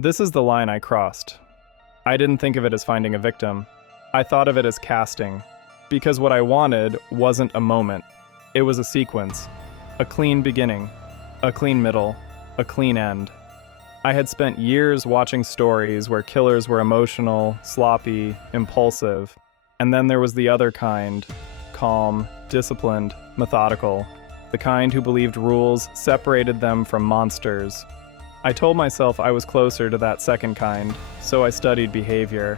This is the line I crossed. I didn't think of it as finding a victim. I thought of it as casting. Because what I wanted wasn't a moment. It was a sequence. A clean beginning. A clean middle. A clean end. I had spent years watching stories where killers were emotional, sloppy, impulsive. And then there was the other kind. Calm, disciplined, methodical. The kind who believed rules separated them from monsters. I told myself I was closer to that second kind, so I studied behavior.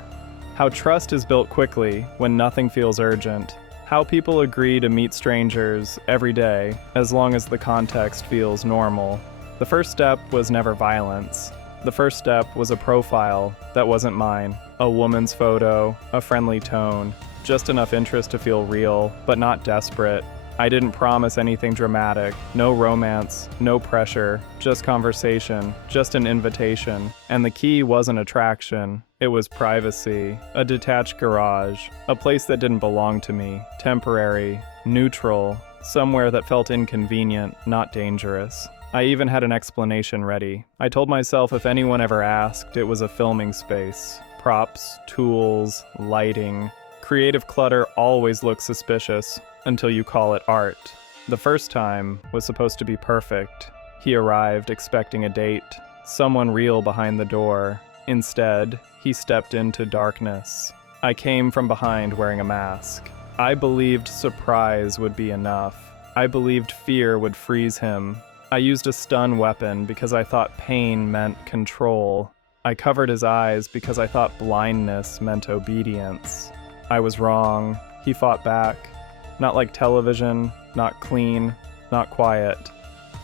How trust is built quickly when nothing feels urgent. How people agree to meet strangers every day as long as the context feels normal. The first step was never violence. The first step was a profile that wasn't mine. A woman's photo, a friendly tone, just enough interest to feel real, but not desperate. I didn't promise anything dramatic, no romance, no pressure, just conversation, just an invitation. And the key wasn't attraction, it was privacy, a detached garage, a place that didn't belong to me, temporary, neutral, somewhere that felt inconvenient, not dangerous. I even had an explanation ready. I told myself if anyone ever asked, it was a filming space. Props, tools, lighting. Creative clutter always looks suspicious until you call it art. The first time was supposed to be perfect. He arrived expecting a date, someone real behind the door. Instead, he stepped into darkness. I came from behind wearing a mask. I believed surprise would be enough. I believed fear would freeze him. I used a stun weapon because I thought pain meant control. I covered his eyes because I thought blindness meant obedience. I was wrong. He fought back. Not like television, not clean, not quiet.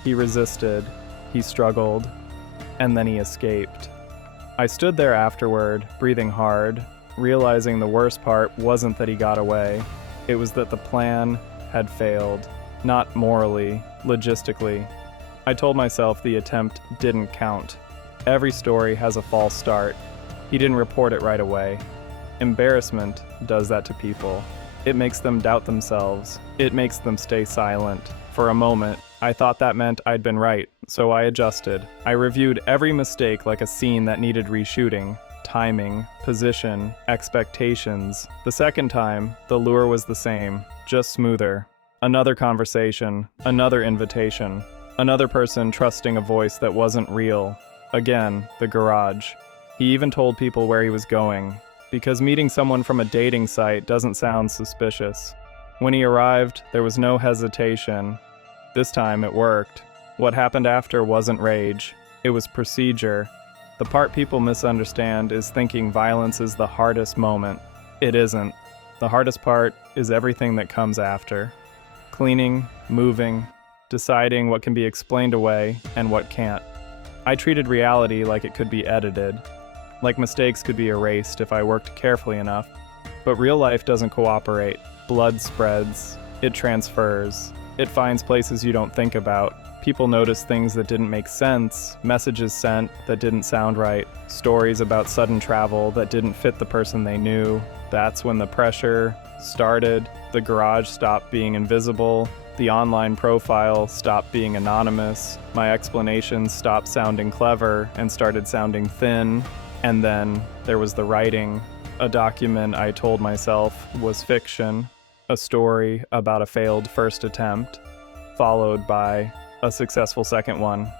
He resisted. He struggled. And then he escaped. I stood there afterward, breathing hard, realizing the worst part wasn't that he got away. It was that the plan had failed. Not morally, logistically. I told myself the attempt didn't count. Every story has a false start. He didn't report it right away. Embarrassment does that to people. It makes them doubt themselves. It makes them stay silent. For a moment, I thought that meant I'd been right, so I adjusted. I reviewed every mistake like a scene that needed reshooting. Timing, position, expectations. The second time, the lure was the same, just smoother. Another conversation, another invitation. Another person trusting a voice that wasn't real. Again, the garage. He even told people where he was going. Because meeting someone from a dating site doesn't sound suspicious. When he arrived, there was no hesitation. This time it worked. What happened after wasn't rage. It was procedure. The part people misunderstand is thinking violence is the hardest moment. It isn't. The hardest part is everything that comes after. Cleaning, moving, deciding what can be explained away and what can't. I treated reality like it could be edited. Like mistakes could be erased if I worked carefully enough. But real life doesn't cooperate. Blood spreads. It transfers. It finds places you don't think about. People notice things that didn't make sense, messages sent that didn't sound right, stories about sudden travel that didn't fit the person they knew. That's when the pressure started. The garage stopped being invisible. The online profile stopped being anonymous. My explanations stopped sounding clever and started sounding thin. And then there was the writing. A document I told myself was fiction, a story about a failed first attempt, followed by a successful second one.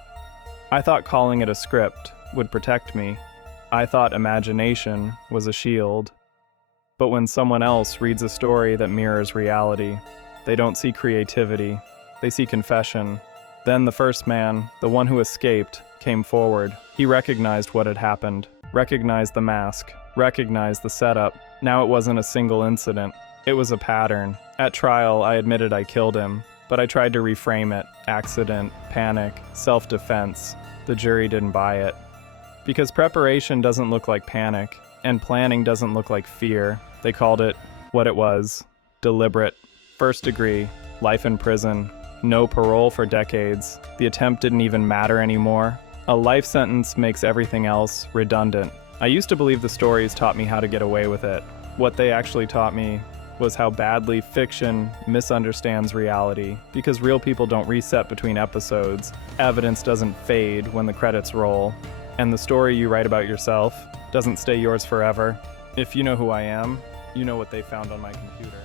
I thought calling it a script would protect me. I thought imagination was a shield. But when someone else reads a story that mirrors reality, they don't see creativity, they see confession. Then the first man, the one who escaped, came forward. He recognized what had happened. Recognized the mask, recognized the setup. Now it wasn't a single incident. It was a pattern. At trial, I admitted I killed him, but I tried to reframe it. Accident, panic, self-defense. The jury didn't buy it. Because preparation doesn't look like panic, and planning doesn't look like fear. They called it what it was. Deliberate. First degree. Life in prison. No parole for decades. The attempt didn't even matter anymore. A life sentence makes everything else redundant. I used to believe the stories taught me how to get away with it. What they actually taught me was how badly fiction misunderstands reality, because real people don't reset between episodes. Evidence doesn't fade when the credits roll. And the story you write about yourself doesn't stay yours forever. If you know who I am, you know what they found on my computer.